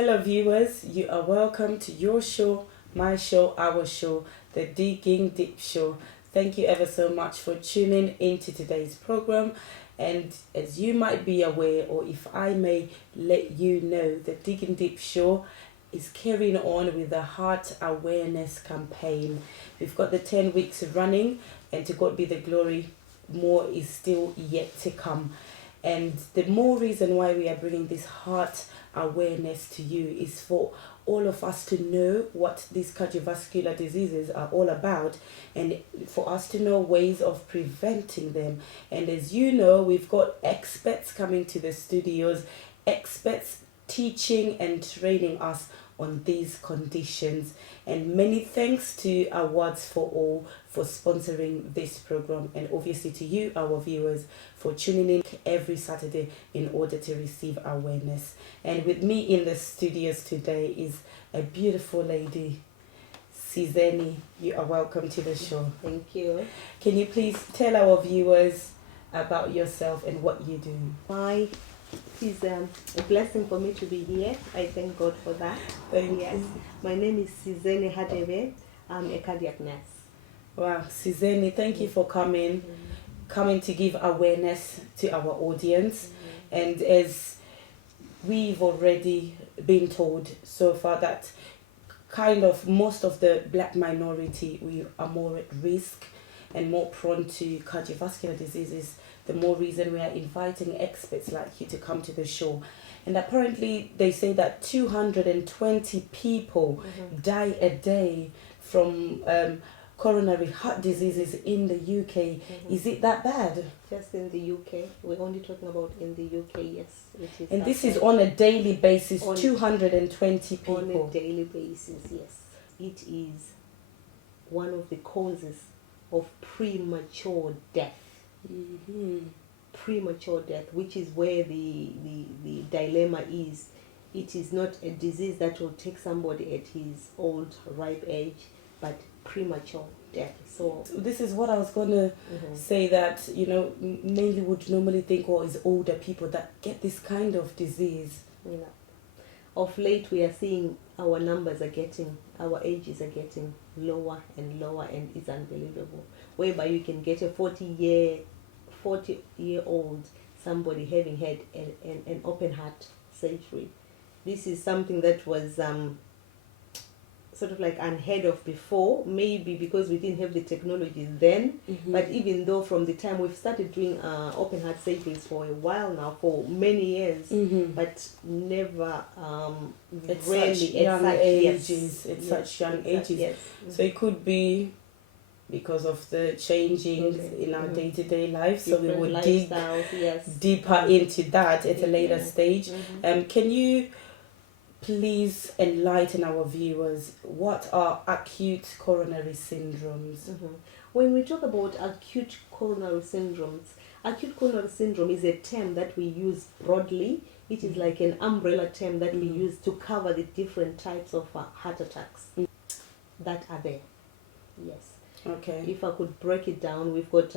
Hello, viewers. You are welcome to your show, my show, our show, the Digging Deep Show. Thank you ever so much for tuning into today's program. And as you might be aware, or if I may let you know, the Digging Deep Show is carrying on with the Heart Awareness campaign. We've got the 10 weeks running, and to God be the glory, more is still yet to come. And the more reason why we are bringing this heart awareness to you is for all of us to know what these cardiovascular diseases are all about, and for us to know ways of preventing them. And as you know, we've got experts coming to the studios, experts teaching and training us on these conditions. And many thanks to Awards for All for sponsoring this program, and obviously to you, our viewers, for tuning in every Saturday in order to receive awareness. And with me in the studios today is a beautiful lady, Sizeni. You are welcome to the show. Thank you. Can you please tell our viewers about yourself and what you do? It is a blessing for me to be here. I thank God for that. Thank you. My name is Sizeni Hadebe. I'm a cardiac nurse. Wow, Sizeni, thank you for coming to give awareness to our audience. And as we've already been told so far that kind of most of the black minority, we are more at risk and more prone to cardiovascular diseases, the more reason we are inviting experts like you to come to the show. And apparently they say that 220 people die a day from coronary heart diseases in the UK. Is it that bad? Just in the UK. We're only talking about in the UK, yes. It is. And this is on a daily basis, 220 people. On a daily basis, yes. It is one of the causes of premature death. Premature death, which is where the dilemma is. It is not a disease that will take somebody at his old ripe age, but premature death. So this is what I was gonna say, that mainly would normally think, it's older people that get this kind of disease. Of late we are seeing our numbers our ages are getting lower and lower, and it's unbelievable. Whereby you can get a 40-year-old somebody having had an open heart surgery. This is something that was sort of like unheard of before, maybe because we didn't have the technology then. But even though from the time we've started doing open heart surgeries for a while now, for many years, but never at really such young ages. Such young ages. Yes. So it could be because of the changing in our day-to-day life. So we would dig deeper into that at a later stage. Can you please enlighten our viewers, what are acute coronary syndromes? When we talk about acute coronary syndrome is a term that we use broadly. It is like an umbrella term that we use to cover the different types of heart attacks that are there. Yes. Okay. If I could break it down, we've got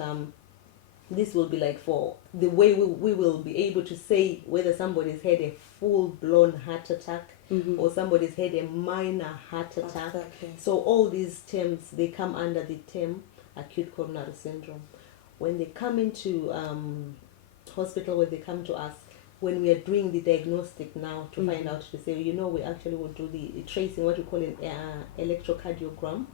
this will be like for the way we will be able to say whether somebody's had a full-blown heart attack or somebody's had a minor heart attack. So all these terms, they come under the term acute coronary syndrome. When they come into hospital, when they come to us, when we are doing the diagnostic now to find out, to say, we actually will do the tracing, what we call an electrocardiogram.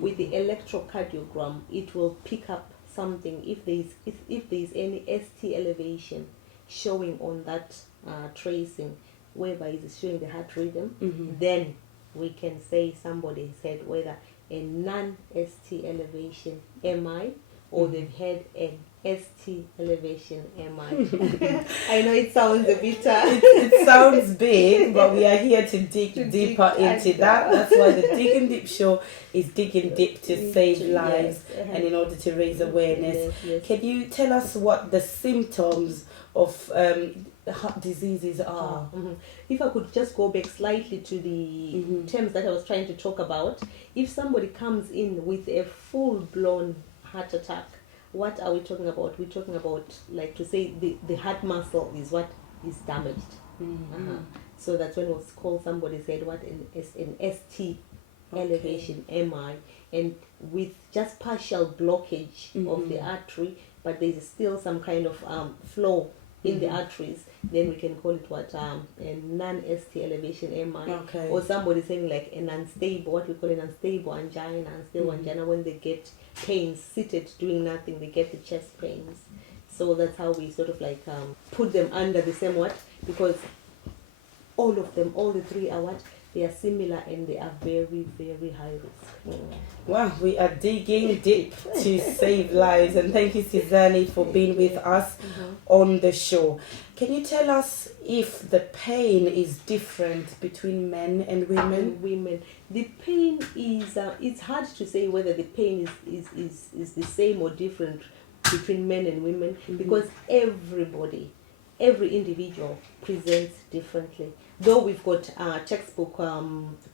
With the electrocardiogram, it will pick up something if there is any ST elevation showing on that tracing, whereby it is showing the heart rhythm. Then we can say somebody has had whether a non-ST elevation MI or they've had an ST elevation MI. I know it sounds a bit it sounds big, but we are here to dig deeper into that. That's why the Digging Deep Show is digging deep to save lives and in order to raise awareness. Can you tell us what the symptoms of heart diseases are? If I could just go back slightly to the terms that I was trying to talk about. If somebody comes in with a full-blown heart attack, what are we talking about? We're talking about, like, to say the heart muscle is what is damaged. So that's when we'll call somebody's head what an ST elevation, MI, and with just partial blockage of the artery, but there's still some kind of flow in the arteries, then we can call it what a non-ST elevation, MI. Okay. Or somebody saying like an unstable, what we call an unstable angina. Unstable angina, when they get pains seated doing nothing, they get the chest pains. So that's how we sort of like put them under the same what, because all of them, all the three are what, they are similar and they are very, very high risk. Wow, we are digging deep to save lives, and thank you, Sizeni, for being with us on the show. Can you tell us if the pain is different between men and women? Women, the pain is it's hard to say whether the pain is the same or different between men and women, because every individual presents differently. Though we've got textbook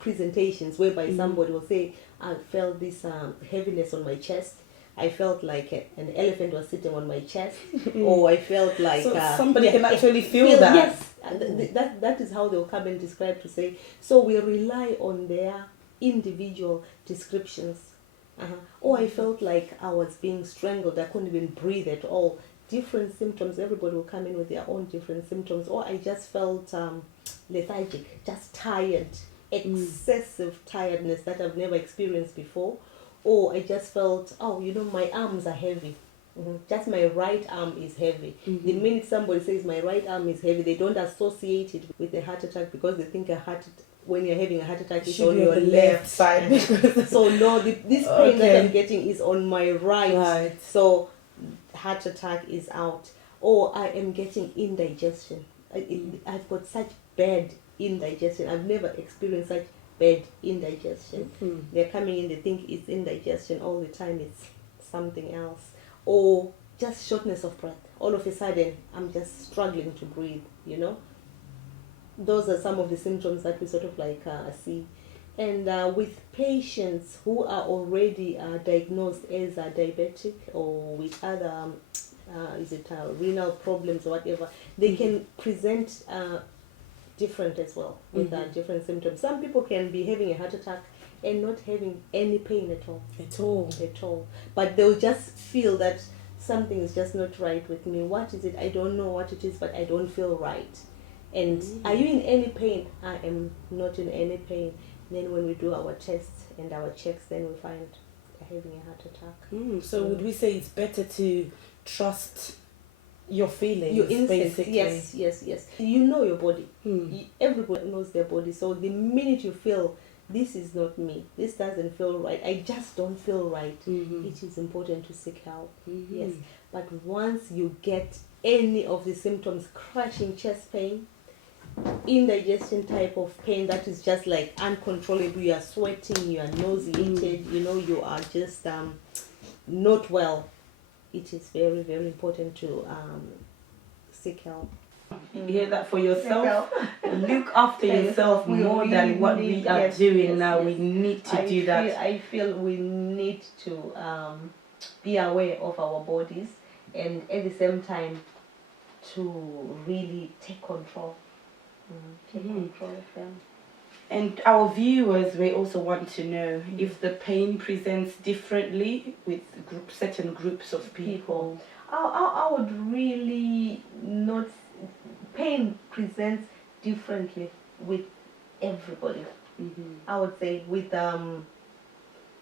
presentations whereby somebody will say, I felt this heaviness on my chest, I felt like an elephant was sitting on my chest, or I felt like... So somebody can actually feel that? Yes, that is how they'll come and describe, to say. So we rely on their individual descriptions. Or I felt like I was being strangled, I couldn't even breathe at all. Different symptoms, everybody will come in with their own different symptoms. Or I just felt lethargic, just tired, excessive tiredness that I've never experienced before. Or I just felt, my arms are heavy. Just my right arm is heavy. The minute somebody says my right arm is heavy, they don't associate it with a heart attack, because they think when you're having a heart attack, it's on your left side. So no, this pain that I'm getting is on my right. So heart attack is out. Or I am getting indigestion. I've got such bad indigestion. I've never experienced such bad indigestion. They're coming in, they think it's indigestion all the time, it's something else. Or just shortness of breath. All of a sudden, I'm just struggling to breathe, Those are some of the symptoms that we sort of like see. And with patients who are already diagnosed as diabetic, or with other renal problems or whatever, they can present different as well, with different symptoms. Some people can be having a heart attack and not having any pain at all. But they'll just feel that something is just not right with me. What is it? I don't know what it is, but I don't feel right. And are you in any pain? I am not in any pain. Then when we do our tests and our checks, then we find they're having a heart attack. So would we say it's better to trust your feelings? Your instincts, basically? Yes. You know your body. Everybody knows their body. So the minute you feel, this is not me, this doesn't feel right, I just don't feel right, it is important to seek help. Yes. But once you get any of the symptoms, crushing chest pain, indigestion type of pain that is just like uncontrollable, you are sweating, you are nauseated, you are just not well, it is very, very important to seek help. You hear that for yourself? Look after yourself more than what we are doing now. We need to do that. I feel we need to be aware of our bodies, and at the same time to really take control. Control of them. And our viewers may also want to know if the pain presents differently with certain groups of people. I would really not. Pain presents differently with everybody. I would say with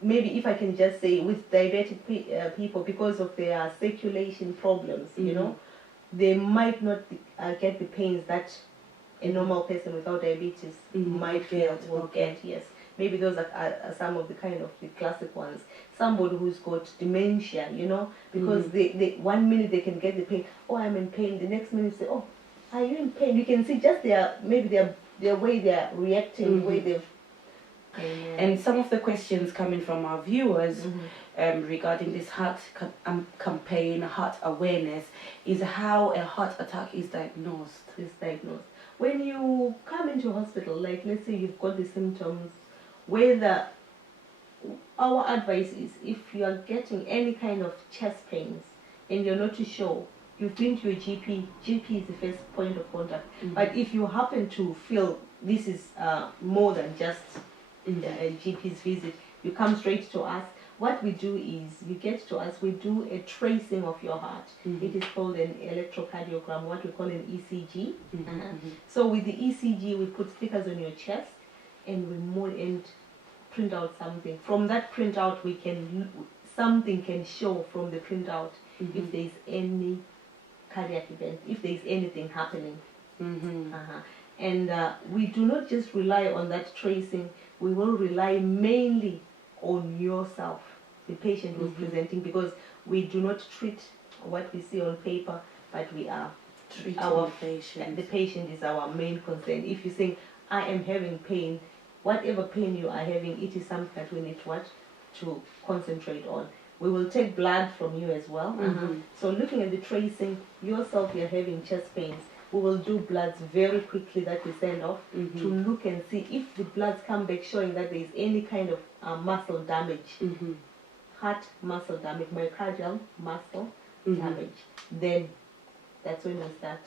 maybe, if I can just say, with diabetic people, because of their circulation problems, they might not get the pains that a normal person without diabetes might will get. Yes, maybe those are some of the kind of the classic ones. Somebody who's got dementia, because they 1 minute they can get the pain, I'm in pain, the next minute say, are you in pain? You can see just their way they're reacting, the way they've... And some of the questions coming from our viewers regarding this heart campaign, heart awareness, is how a heart attack is diagnosed. When you come into hospital, like let's say you've got the symptoms, whether our advice is, if you are getting any kind of chest pains and you're not too sure, you've been to your GP. GP is the first point of contact. But if you happen to feel this is more than just a GP's visit, you come straight to us. What we do is, you get to us, we do a tracing of your heart. It is called an electrocardiogram, what we call an ECG. So with the ECG, we put stickers on your chest and print out something. From that printout, something can show from the printout if there is any cardiac event, if there is anything happening. And we do not just rely on that tracing, we will rely mainly on yourself, the patient who's presenting, because we do not treat what we see on paper, but we are treating our patient. The patient is our main concern. If you think, I am having pain, whatever pain you are having, it is something that we need to concentrate on. We will take blood from you as well. So looking at the tracing, yourself, you're having chest pains. We will do bloods very quickly that we send off to look and see if the bloods come back showing that there is any kind of muscle damage, heart muscle damage, myocardial muscle damage. Then that's when we start.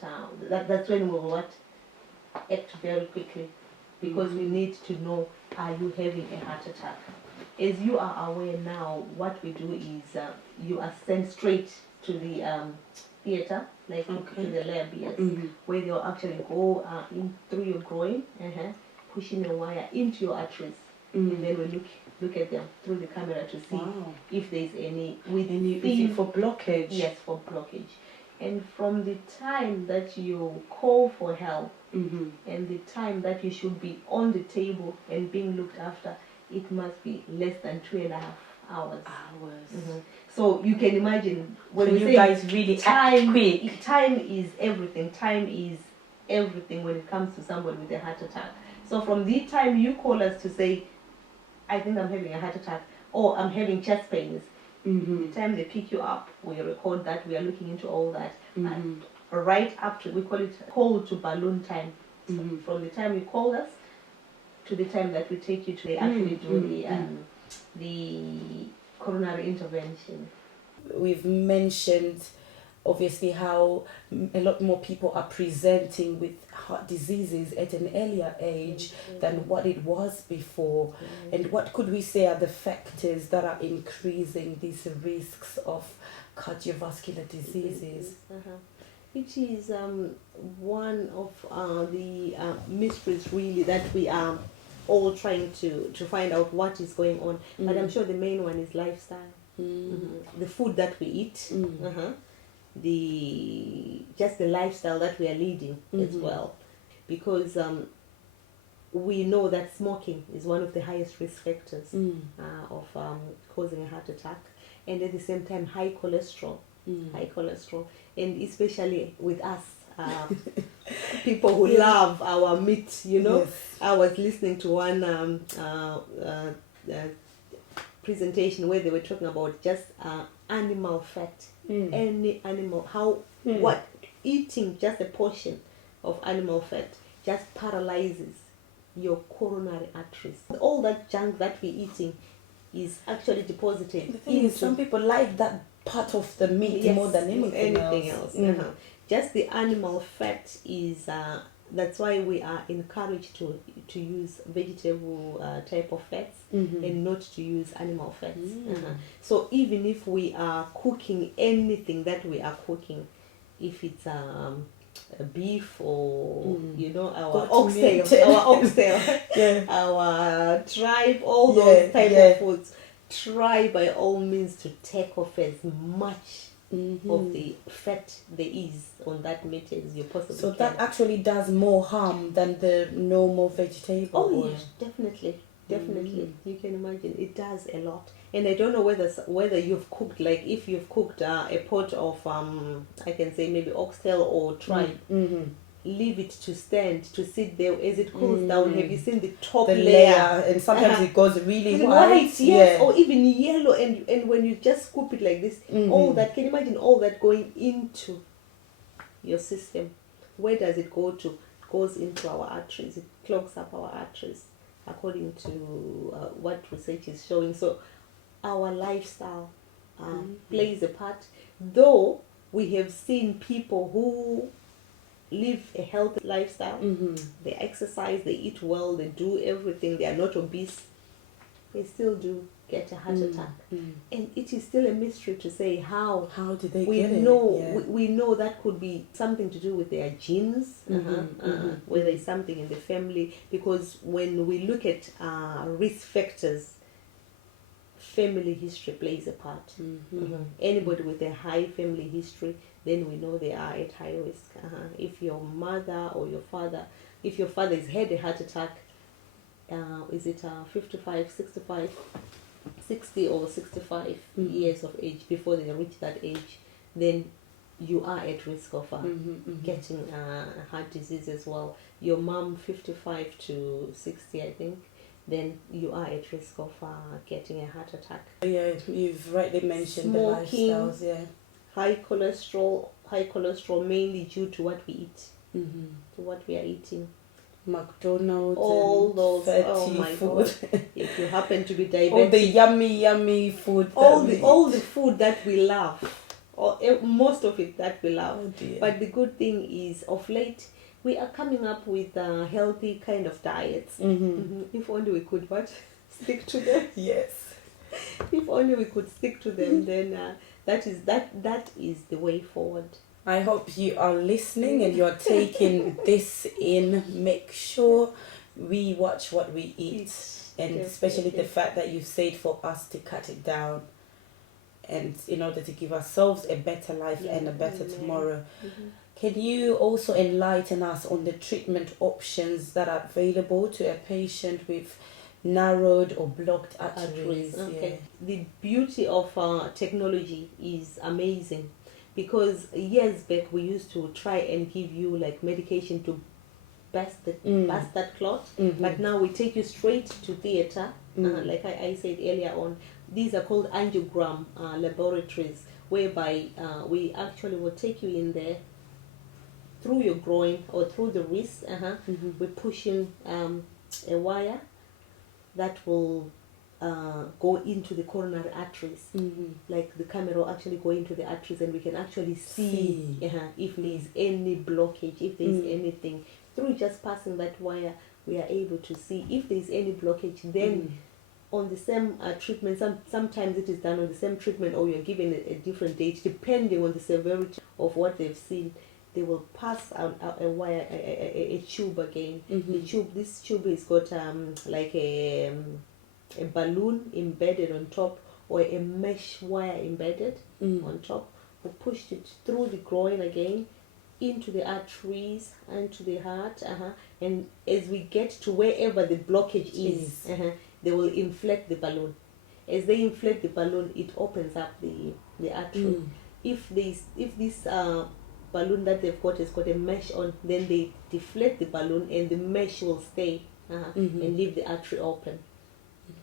That's when we will act very quickly, because we need to know, are you having a heart attack? As you are aware now, what we do is you are sent straight to the theater, like to the lab, yes, where they'll actually go in through your groin, pushing a wire into your arteries, and then we look at them through the camera to see if there's any for blockage. Yes, for blockage. And from the time that you call for help and the time that you should be on the table and being looked after, it must be less than 2.5 hours. So you can imagine, when you guys really act quick. Time is everything. Time is everything when it comes to somebody with a heart attack. So from the time you call us to say, I think I'm having a heart attack, or I'm having chest pains, the time they pick you up, we record that, we are looking into all that. And right up to, we call it call to balloon time. From the time you call us to the time that we take you to, they actually do the coronary intervention. We've mentioned obviously how a lot more people are presenting with heart diseases at an earlier age than what it was before. And what could we say are the factors that are increasing these risks of cardiovascular diseases? It is one of the mysteries really that we are all trying to find out what is going on. But I'm sure the main one is lifestyle. The food that we eat, just the lifestyle that we are leading as well, because we know that smoking is one of the highest risk factors of causing a heart attack, and at the same time high cholesterol, and especially with us people who love our meat, I was listening to one presentation where they were talking about just animal fat, any animal, what eating just a portion of animal fat just paralyzes your coronary arteries. All that junk that we're eating is actually deposited. The thing is, some people like that part of the meat more than anything else. Just the animal fat is that's why we are encouraged to use vegetable type of fats and not to use animal fats. So even if we are cooking anything that we are cooking, if it's beef or our oxtail, our tribe, all those type of foods, try by all means to take off as much of the fat there is on that meat as you possibly can. So that actually does more harm than the normal vegetable oil. Yes, definitely. You can imagine it does a lot. And I don't know whether you've cooked, like if you've cooked a pot of I can say maybe oxtail or tripe, leave it to stand, to sit there as it cools down. Have you seen the top layer? And sometimes it goes really white, yes, or even yellow, and when you just scoop it like this, all that, can you imagine all that going into your system? Where does it go to? It goes into our arteries. It clogs up our arteries, according to what research is showing. So our lifestyle plays a part, though we have seen people who live a healthy lifestyle. They exercise, they eat well, they do everything, they are not obese. They still do get a heart attack. And it is still a mystery to say how did they we get know it? Yeah. we know that could be something to do with their genes, whether it's something in the family, because when we look at risk factors, family history plays a part. Anybody with a high family history, then we know they are at high risk. If your mother or your father, if your father has had a heart attack, is it 55, 65, 60 or 65 years of age, before they reach that age, then you are at risk of getting heart disease as well. Your mom 55 to 60, I think, then you are at risk of getting a heart attack. Yeah, you've rightly mentioned Smoking, the lifestyles. Yeah, high cholesterol mainly due to what we eat, to what we are eating. McDonald's, all and those fatty my food. God. If you happen to be diabetic, all the yummy food. all the food that we love, or most of it that we love. Oh dear. But the good thing is, of late, we are coming up with healthy kind of diets. If only we could stick to them. Yes. If only we could stick to them, then that is the way forward. I hope you are listening and you're taking this in. Make sure we watch what we eat, and especially the fact that you said for us to cut it down, and in order to give ourselves a better life and a better tomorrow. Can you also enlighten us on the treatment options that are available to a patient with narrowed or blocked arteries? Okay. The beauty of technology is amazing, because years back we used to try and give you like medication to burst that clot, but now we take you straight to theater. Like I said earlier on, these are called angiogram laboratories, whereby we actually will take you in there through your groin or through the wrist. We push in a wire that will go into the coronary arteries. Like the camera will actually go into the arteries, and we can actually see if there is any blockage, if there is anything. Through just passing that wire, we are able to see if there is any blockage. Then on the same treatment, sometimes it is done on the same treatment, or you are given a different date depending on the severity of what they've seen. They will pass a wire, a tube again. This tube has got like a balloon embedded on top, or a mesh wire embedded on top. We pushed it through the groin again, into the arteries and to the heart, and as we get to wherever the blockage is, they will inflate the balloon. As they inflate the balloon, it opens up the artery. If this balloon that they've got has got a mesh on, then they deflate the balloon, and the mesh will stay and leave the artery open.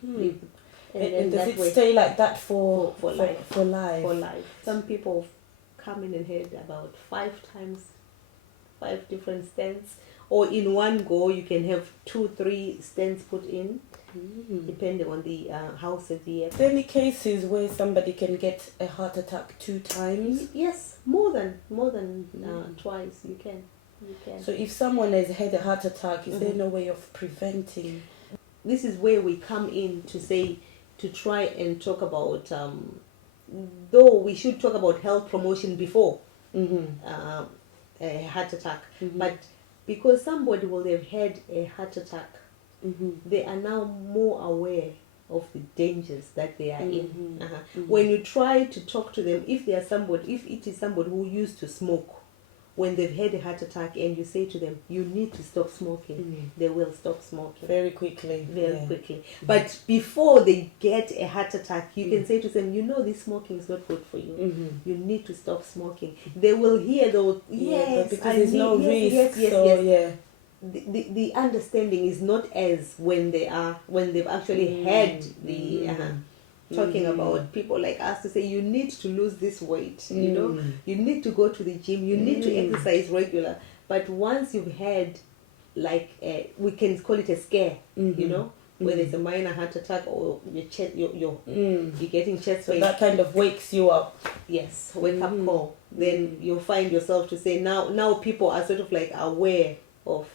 And does it stay like that for life? For life. Some people come in and had about 5 different stents, or in one go you can have 2-3 stents put in, depending on the how severe. Are there any cases where somebody can get a heart attack 2 times? Yes, more than twice. You can. So if someone has had a heart attack, is there no way of preventing? This is where we come in to try and talk about, though we should talk about health promotion before a heart attack, but because somebody will have had a heart attack, they are now more aware of the dangers that they are in. When you try to talk to them, if it is somebody who used to smoke, when they've had a heart attack, and you say to them, you need to stop smoking, they will stop smoking very quickly. Quickly. But before they get a heart attack, you can say to them, this smoking is not good for you. You need to stop smoking. They will hear those, because there's no risk. Yes. The understanding is not as when they've actually had the talking about people like us to say, you need to lose this weight, you need to go to the gym, you need to exercise regular. But once you've had, like, we can call it a scare, whether it's a minor heart attack or your chest, you're getting chest pain. So that kind of wakes you up. Yes, wake up call. Then you'll find yourself to say now people are sort of like aware of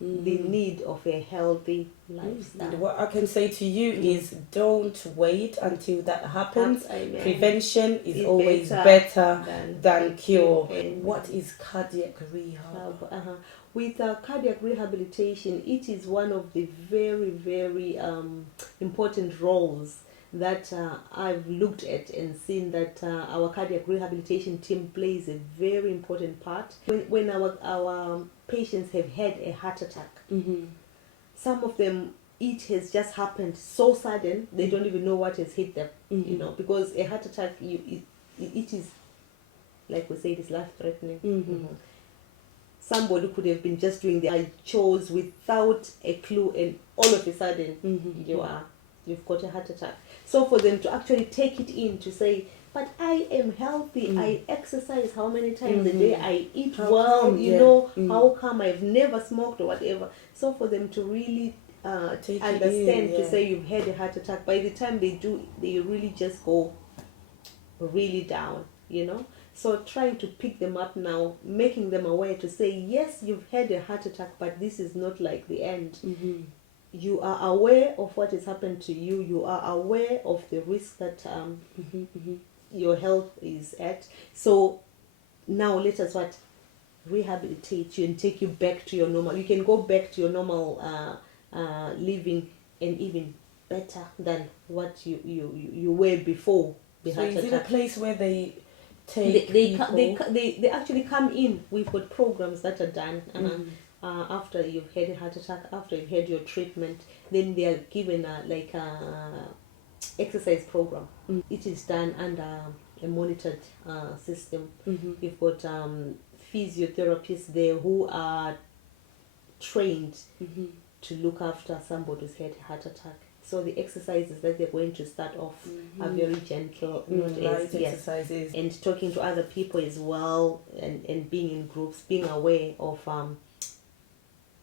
the need of a healthy lifestyle. And what I can say to you is don't wait until that happens. Amen. Prevention is always better than cure. Amen. What is cardiac rehab? With cardiac rehabilitation, it is one of the very, very important roles that I've looked at and seen that our cardiac rehabilitation team plays a very important part. When our patients have had a heart attack, some of them, it has just happened so sudden, they don't even know what has hit them, because a heart attack, it is, like we say, it is life-threatening. Somebody could have been just doing their chores without a clue, and all of a sudden you've got a heart attack. So for them to actually take it in to say, but I am healthy, I exercise how many times a day, I eat how come I've never smoked or whatever. So for them to really understand to say you've had a heart attack, by the time they do, they really just go really down, So trying to pick them up now, making them aware to say, yes, you've had a heart attack, but this is not like the end. You are aware of what has happened to you. You are aware of the risk that your health is at. So now let us rehabilitate you and take you back to your normal. You can go back to your normal living, and even better than what you were before the heart attack. So is it a place where they they actually come in? We've got programs that are done after you've had a heart attack, after you've had your treatment. Then they are given a exercise program. It is done under a monitored system. You've got physiotherapists there who are trained to look after somebody who's had a heart attack. So the exercises that they're going to start off are very gentle, light exercises, and talking to other people as well, and being in groups, being aware of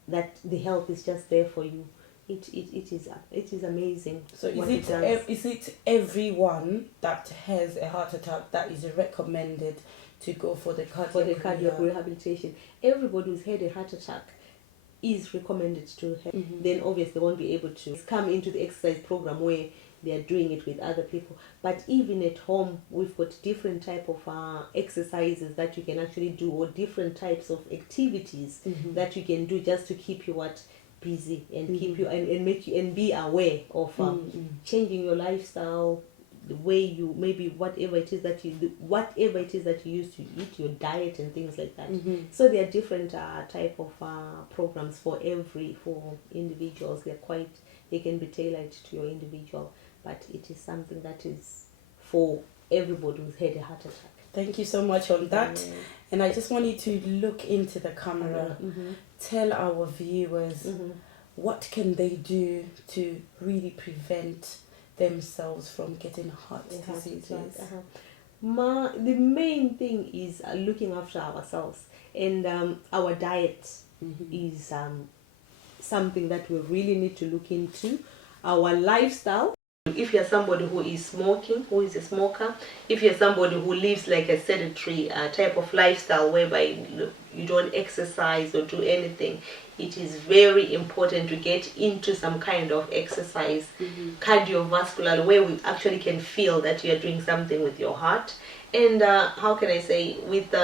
that the health is just there for you. It is amazing. So is it everyone that has a heart attack that is recommended to go for the cardiac rehabilitation? Everybody who's had a heart attack is recommended to have. Then obviously they won't be able to come into the exercise program where they are doing it with other people. But even at home, we've got different type of exercises that you can actually do, or different types of activities that you can do just to keep you busy and keep you and make you and be aware of changing your lifestyle, the way you, maybe whatever it is that you use to eat, your diet and things like that. So there are different type of programs for individuals. They can be tailored to your individual, but it is something that is for everybody who's had a heart attack. Thank you so much on that. And I just want you to look into the camera. Tell our viewers what can they do to really prevent themselves from getting heart diseases. The main thing is looking after ourselves, and our diet is something that we really need to look into. Our lifestyle. If you're somebody who is a smoker, if you're somebody who lives like a sedentary type of lifestyle whereby you don't exercise or do anything, it is very important to get into some kind of exercise, cardiovascular, where we actually can feel that you're doing something with your heart. And with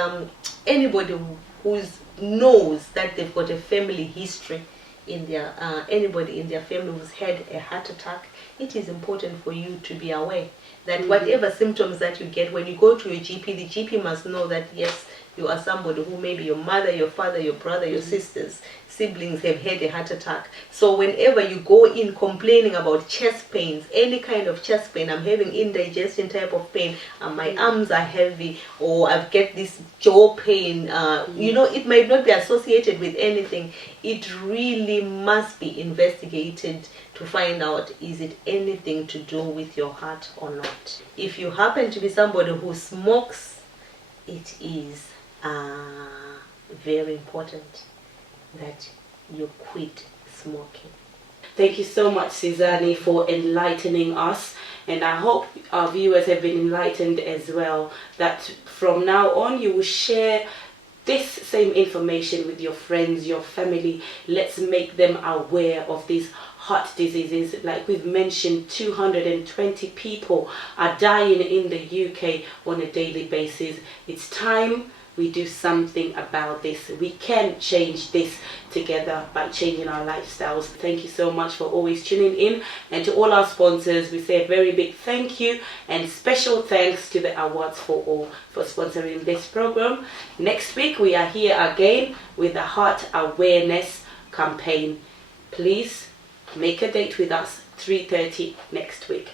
anybody who knows that they've got a family history in their anybody in their family who's had a heart attack, it is important for you to be aware that whatever symptoms that you get when you go to your GP, the GP must know that yes, you are somebody who maybe your mother, your father, your brother, your sisters, siblings have had a heart attack. So whenever you go in complaining about chest pains, any kind of chest pain, I'm having indigestion type of pain, my arms are heavy, or I've get this jaw pain, it might not be associated with anything. It really must be investigated to find out, is it anything to do with your heart or not. If you happen to be somebody who smokes, it is very important that you quit smoking. Thank you so much, Sizeni, for enlightening us. And I hope our viewers have been enlightened as well, that from now on you will share this same information with your friends, your family. Let's make them aware of these heart diseases. Like we've mentioned, 220 people are dying in the UK on a daily basis. It's time we do something about this. We can change this together by changing our lifestyles. Thank you so much for always tuning in, and to all our sponsors we say a very big thank you, and special thanks to the Awards for All for sponsoring this program. Next week we are here again with the heart awareness campaign. Please make a date with us, 3:30 next week.